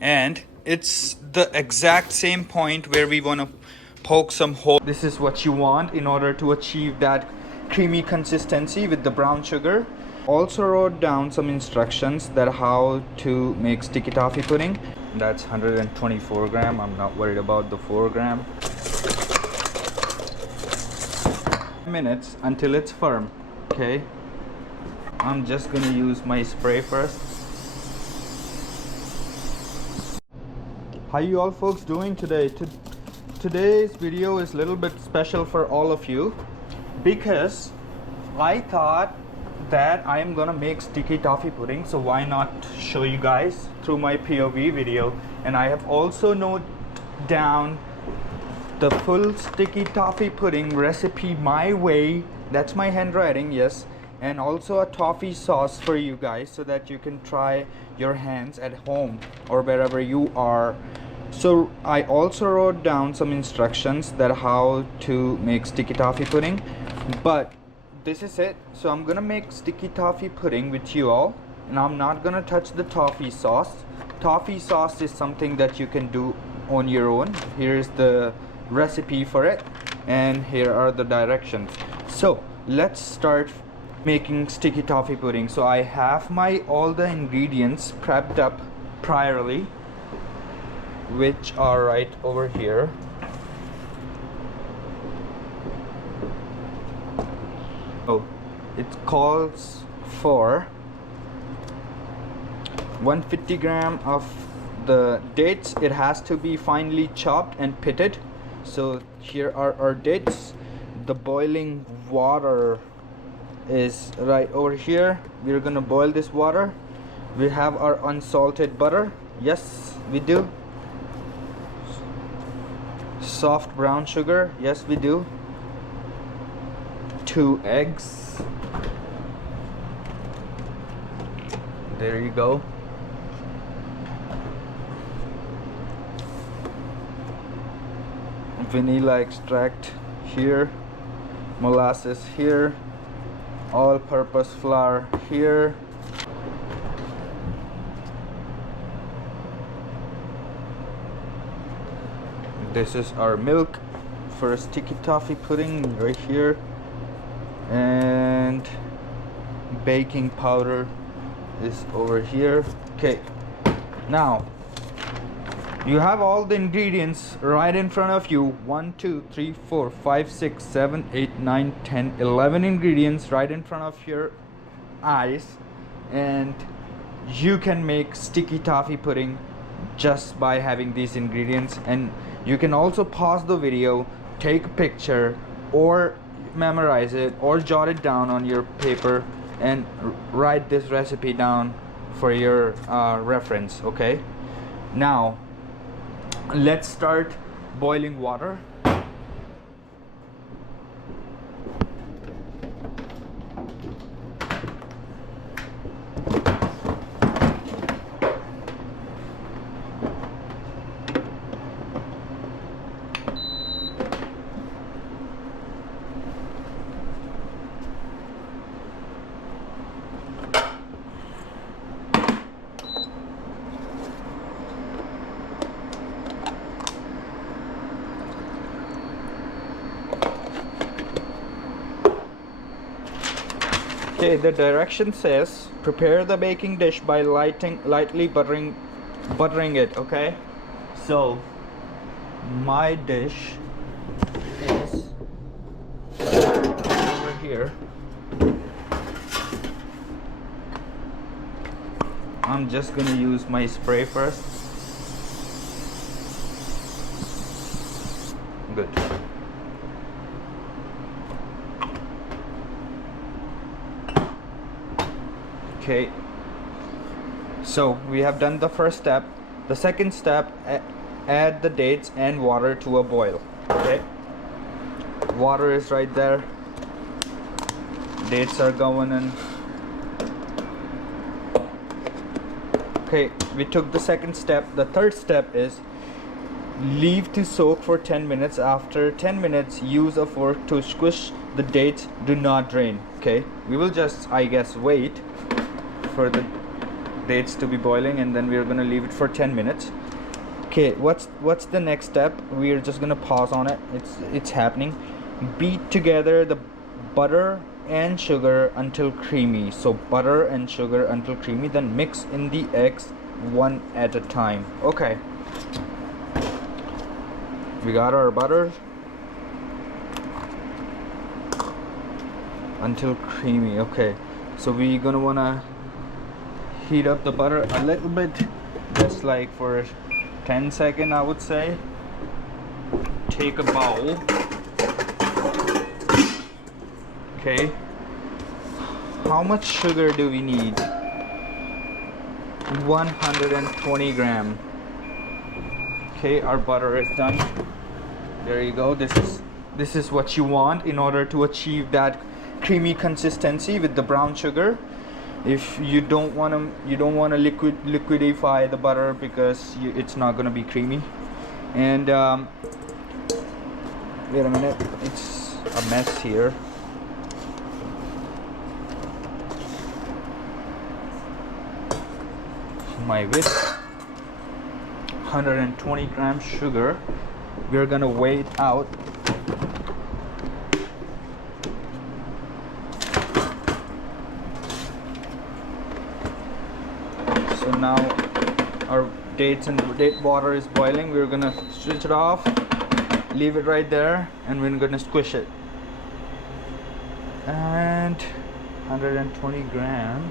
and it's the exact same point where we want to poke some hole. This is what you want in order to achieve that creamy consistency with the brown sugar. Also wrote down some instructions that how to make sticky toffee pudding. That's 124 gram. I'm not worried about the 4 gram. Minutes until it's firm. Okay, I'm just gonna use my spray first. How you all folks doing today? Today's video is a little bit special for all of you because I thought that I am gonna make sticky toffee pudding, so why not show you guys through my POV video. And I have also noted down the full sticky toffee pudding recipe my way. That's my handwriting, yes. And also a toffee sauce for you guys so that you can try your hands at home or wherever you are. So I also wrote down some instructions that how to make sticky toffee pudding, but this is it. So I'm gonna make sticky toffee pudding with you all, and I'm not gonna touch the toffee sauce. Toffee sauce is something that you can do on your own. Here's the recipe for it, and here are the directions. So let's start making sticky toffee pudding. So I have my all the ingredients prepped up priorly, which are right over here. Oh, it calls for 150 gram of the dates. It has to be finely chopped and pitted. So here are our dates. The boiling water is right over here. We're gonna boil this water. We have our unsalted butter. Yes, we do. Soft brown sugar. Yes, we do. 2 eggs. There you go. Vanilla extract here, molasses here, all-purpose flour here. This is our milk for sticky toffee pudding right here, and baking powder is over here. Okay, now you have all the ingredients right in front of you. 1 2 3 4 5 6 7 8 9 10 11 ingredients right in front of your eyes, and you can make sticky toffee pudding just by having these ingredients. And you can also pause the video, take a picture, or memorize it, or jot it down on your paper and write this recipe down for your reference. Okay, now let's start boiling water. Okay, the direction says prepare the baking dish by lightly buttering it. Okay, so my dish is over here. I'm just gonna use my spray first. Good. Okay, so we have done the first step. The second step, add the dates and water to a boil. Okay, water is right there, dates are going in. Okay, we took the second step. The third step is leave to soak for 10 minutes. After 10 minutes, use a fork to squish the dates. Do not drain. Okay, we will just, I guess, wait for the dates to be boiling, and then we're gonna leave it for 10 minutes. Okay, what's the next step? We're just gonna pause on it. It's happening. Beat together the butter and sugar until creamy. So butter and sugar until creamy, then mix in the eggs one at a time. Okay, we got our butter until creamy. Okay, so we're gonna wanna heat up the butter a little bit, just like for 10 seconds, I would say. Take a bowl. Okay, how much sugar do we need? 120 gram. Okay, our butter is done. There you go. This is what you want in order to achieve that creamy consistency with the brown sugar. If you don't want to liquidify the butter, because it's not going to be creamy. And wait a minute, it's a mess here. My whisk, 120 grams sugar. We're gonna weigh it out. So now our date water is boiling. We're gonna switch it off, leave it right there, and we're gonna squish it. And 120 gram.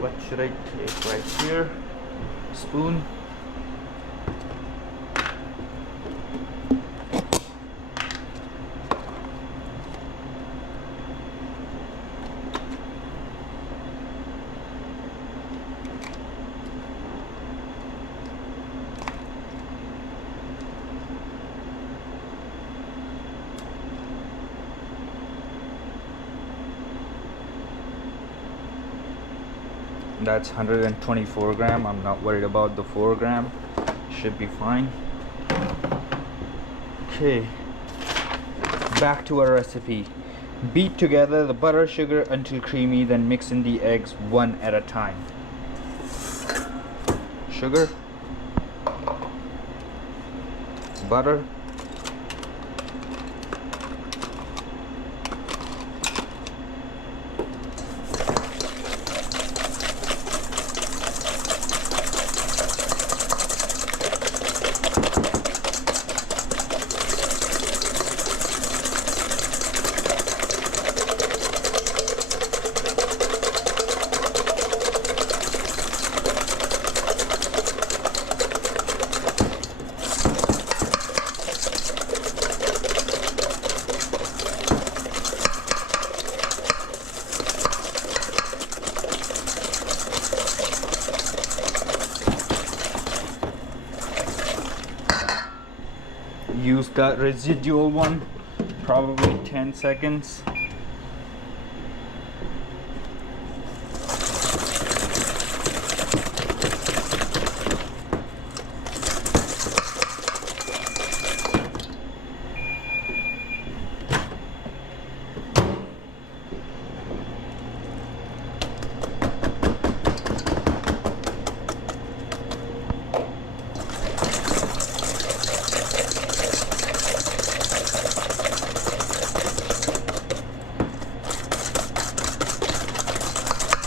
What should I take right here? Spoon. That's 124 gram. I'm not worried about the 4 gram. Should be fine. Okay, back to our recipe. Beat together the butter, sugar until creamy, then mix in the eggs one at a time. Sugar, butter, use that residual one, probably 10 seconds.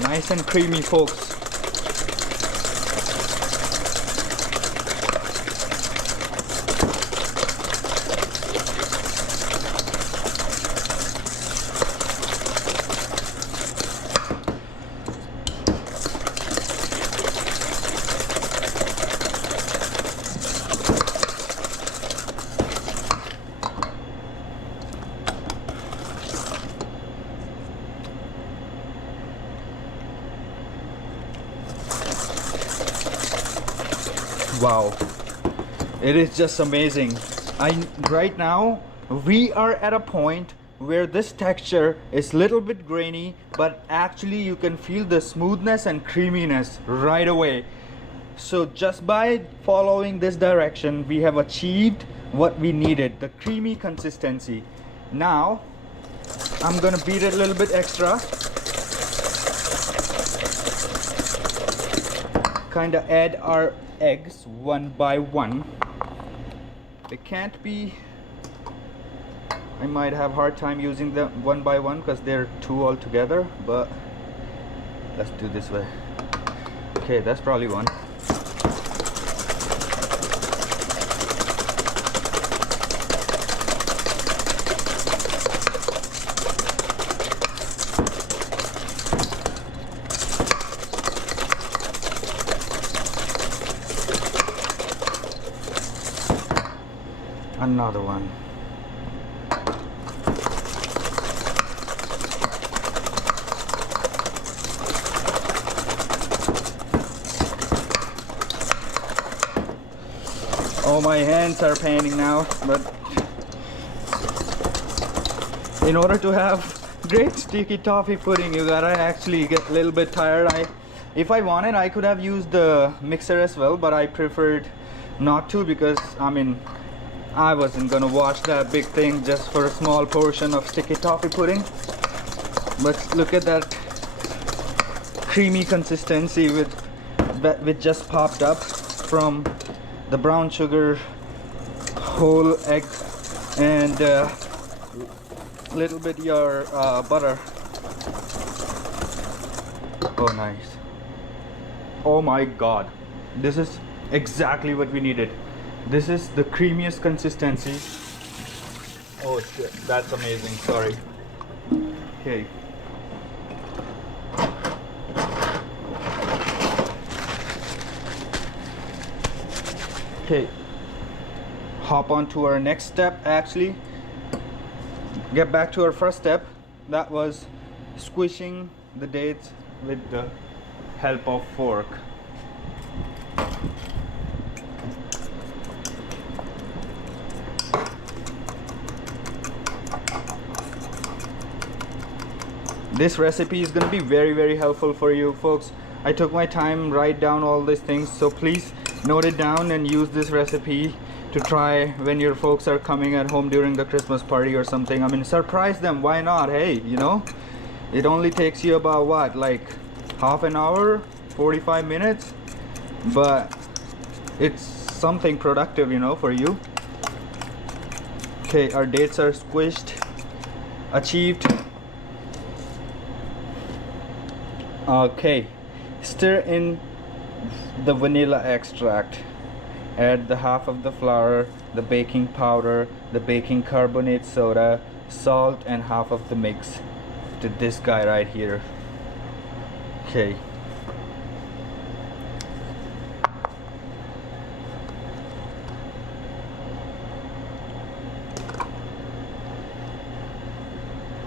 Nice and creamy, folks. Wow, it is just amazing. Right now we are at a point where this texture is little bit grainy, but actually you can feel the smoothness and creaminess right away. So just by following this direction, we have achieved what we needed, the creamy consistency. Now I'm gonna beat it a little bit extra. kind of add our eggs one by one. They can't be, I might have hard time using them one by one because they're two all together, but let's do this way. Okay, that's probably one. Another one. Oh, my hands are paining now, but in order to have great sticky toffee pudding, you gotta actually get a little bit tired. If I wanted, I could have used the mixer as well, but I preferred not to because I wasn't gonna wash that big thing just for a small portion of sticky toffee pudding. But look at that creamy consistency which just popped up from the brown sugar, whole egg, and little bit your butter. Oh, nice. Oh my god, this is exactly what we needed. This is the creamiest consistency. Oh shit, that's amazing. Sorry. Okay. Okay, hop on to our next step. Actually, get back to our first step. That was squishing the dates with the help of fork. This recipe is going to be very helpful for you folks. I took my time, write down all these things, so please note it down and use this recipe to try when your folks are coming at home during the Christmas party or something. Surprise them, why not? Hey, it only takes you about what, like half an hour, 45 minutes, but it's something productive, for you. Okay, our dates are squished, achieved. Okay, stir in the vanilla extract. Add the half of the flour, the baking powder, the baking carbonate soda, salt, and half of the mix to this guy right here. Okay.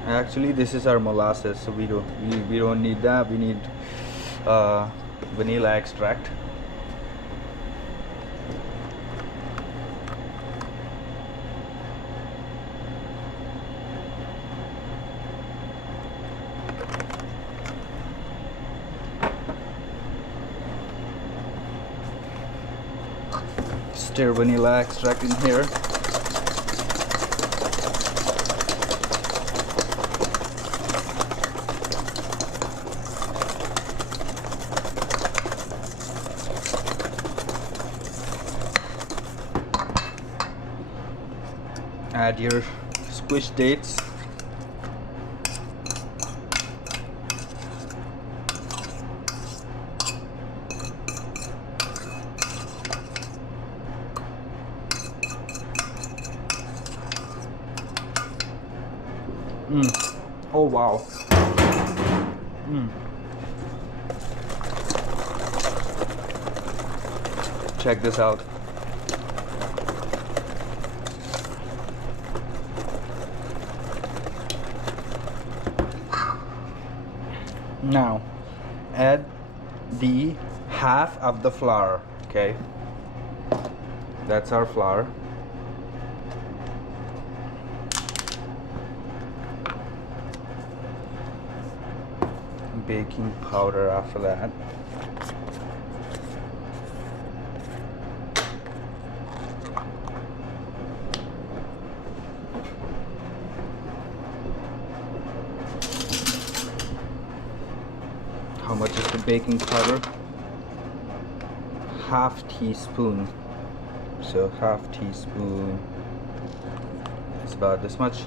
Actually, this is our molasses, so we don't need that. We need vanilla extract. Stir vanilla extract in here. Add your squished dates. Oh wow. Check this out. Now add the half of the flour. Okay, that's our flour. Baking powder after that. How much is the baking powder? half teaspoon. So half teaspoon, it's about this much.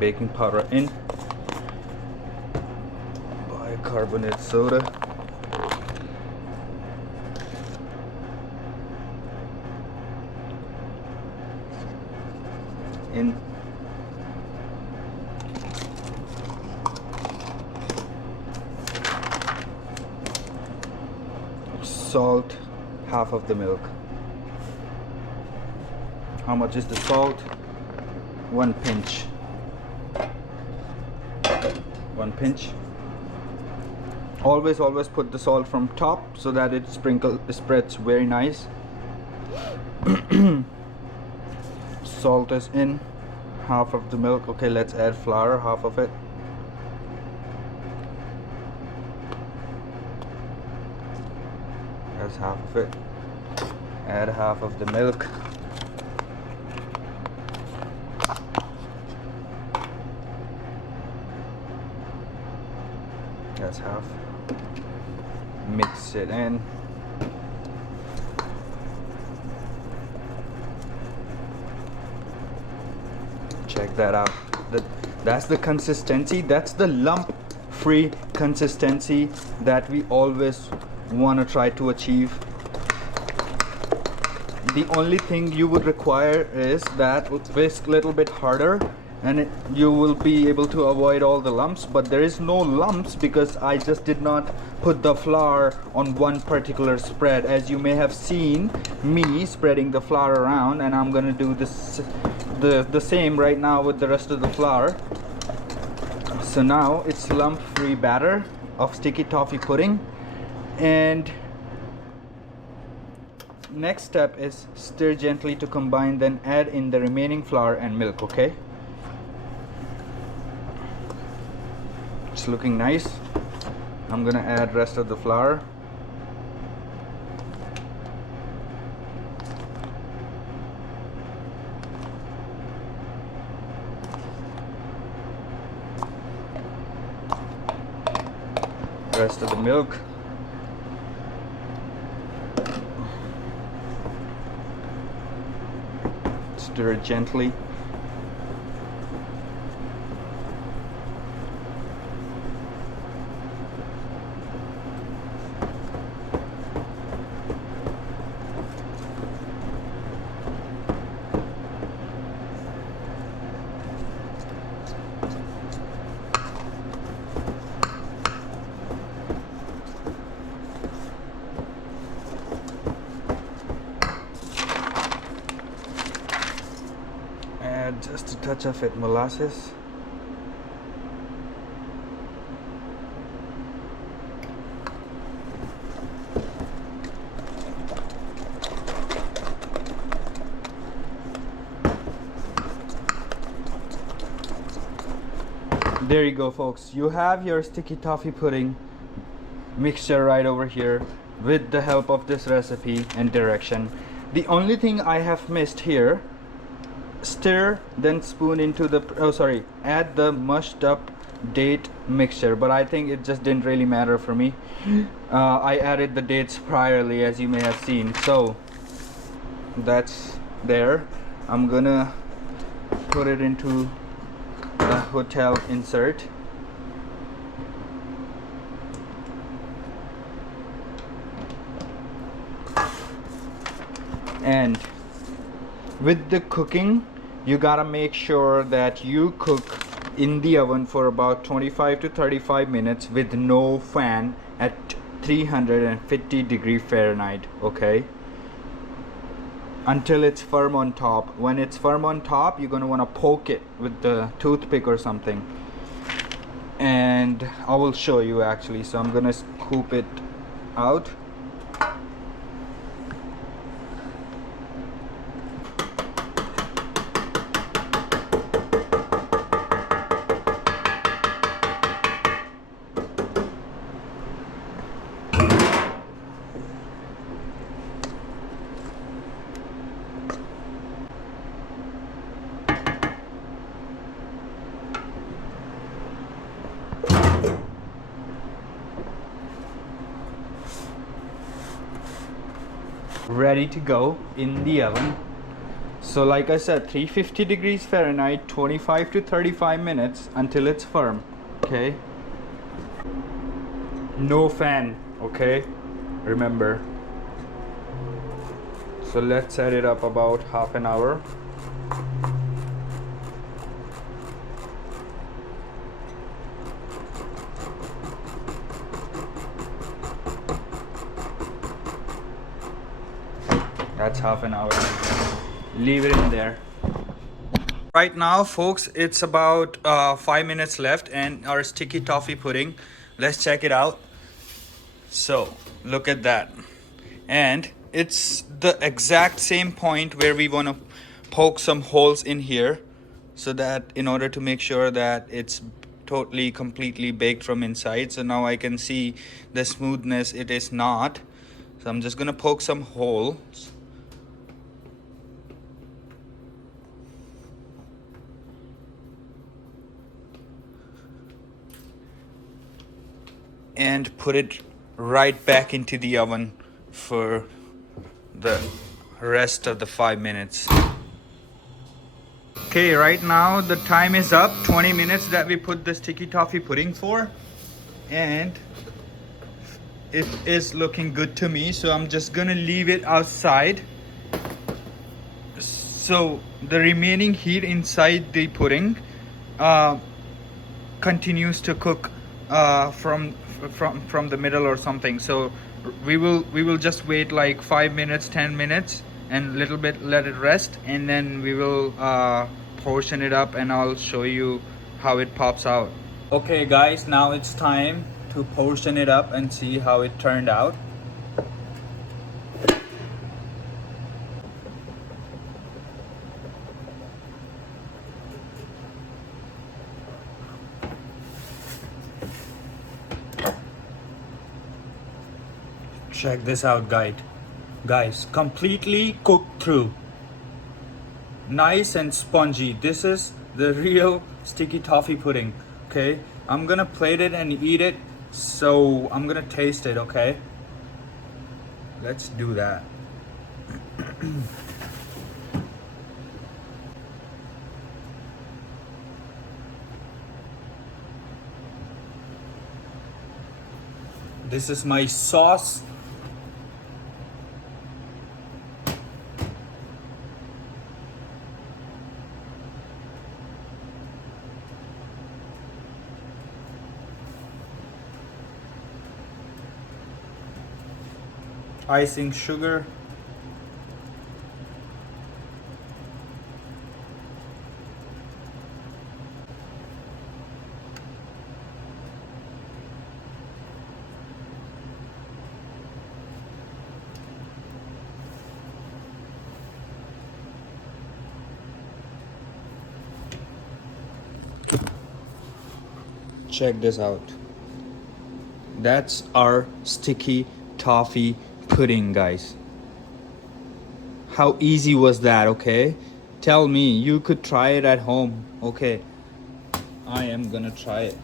Baking powder in. Bicarbonate soda. In. Salt, half of the milk. How much is the salt? 1 pinch. 1 pinch. Always put the salt from top so that it spreads very nice. Salt is in. Half of the milk. Okay, let's add flour, half of it. That's half of it. Add half of the milk. That's half. Mix it in. Check that out. That's the consistency. That's the lump-free consistency that we always want to try to achieve. The only thing you would require is that whisk a little bit harder, and you will be able to avoid all the lumps. But there is no lumps because I just did not put the flour on one particular spread, as you may have seen me spreading the flour around, and I'm gonna do this the same right now with the rest of the flour. So now it's lump-free batter of sticky toffee pudding. And next step is stir gently to combine, then add in the remaining flour and milk. Okay, it's looking nice. I'm gonna add rest of the flour. Rest of the milk. Stir it gently. Add just a touch of it, molasses. There you go, folks. You have your sticky toffee pudding mixture right over here with the help of this recipe and direction. The only thing I have missed here, stir, then spoon into the add the mushed up date mixture, but I think it just didn't really matter for me. I added the dates priorly, as you may have seen, so that's there. I'm gonna put it into the hotel insert. And with the cooking, you gotta make sure that you cook in the oven for about 25 to 35 minutes with no fan at 350 Fahrenheit, okay? Until it's firm on top. When it's firm on top, you're gonna wanna poke it with the toothpick or something. And I will show you actually. So I'm gonna scoop it out. ready to go in the oven. So like I said, 350 degrees Fahrenheit, 25 to 35 minutes until it's firm. Okay, no fan, okay, remember. So let's set it up about half an hour. That's half an hour. Leave it in there. Right now, folks, it's about 5 minutes left and our sticky toffee pudding. Let's check it out. So look at that. And it's the exact same point where we want to poke some holes in here, so that in order to make sure that it's totally completely baked from inside. So now I can see the smoothness. It is not. So I'm just gonna poke some holes. And put it right back into the oven for the rest of the 5 minutes. Okay, right now the time is up. 20 minutes that we put the sticky toffee pudding for, and it is looking good to me. So I'm just gonna leave it outside, so the remaining heat inside the pudding continues to cook from the middle or something. So we will just wait like 5 minutes, 10 minutes and little bit let it rest, and then we will portion it up and I'll show you how it pops out. Okay guys, now it's time to portion it up and see how it turned out. Check this out, guys, completely cooked through, nice and spongy. This is the real sticky toffee pudding. Okay, I'm gonna plate it and eat it, so I'm gonna taste it. Okay, let's do that. This is my sauce. Icing sugar. Check this out. That's our sticky toffee pudding, guys. How easy was that? Okay, tell me you could try it at home. Okay, I am gonna try it.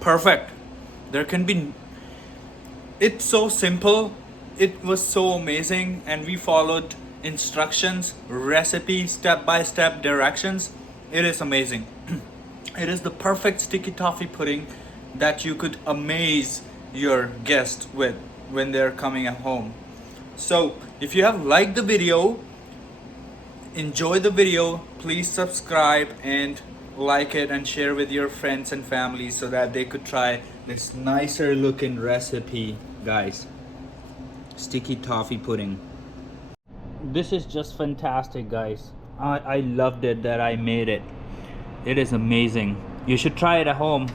Perfect. There can be, it's so simple, it was so amazing, and we followed instructions, recipe, step-by-step directions. It is amazing. It is the perfect sticky toffee pudding that you could amaze your guests with when they're coming at home. So if you have liked the video, enjoy the video, please subscribe and like it and share with your friends and family so that they could try this nicer looking recipe, guys. Sticky toffee pudding. This is just fantastic, guys. I loved it that I made it. It is amazing. You should try it at home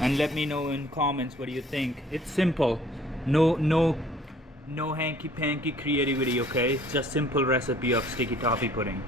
and let me know in comments what do you think. It's simple, No hanky panky creativity, okay? Just simple recipe of sticky toffee pudding.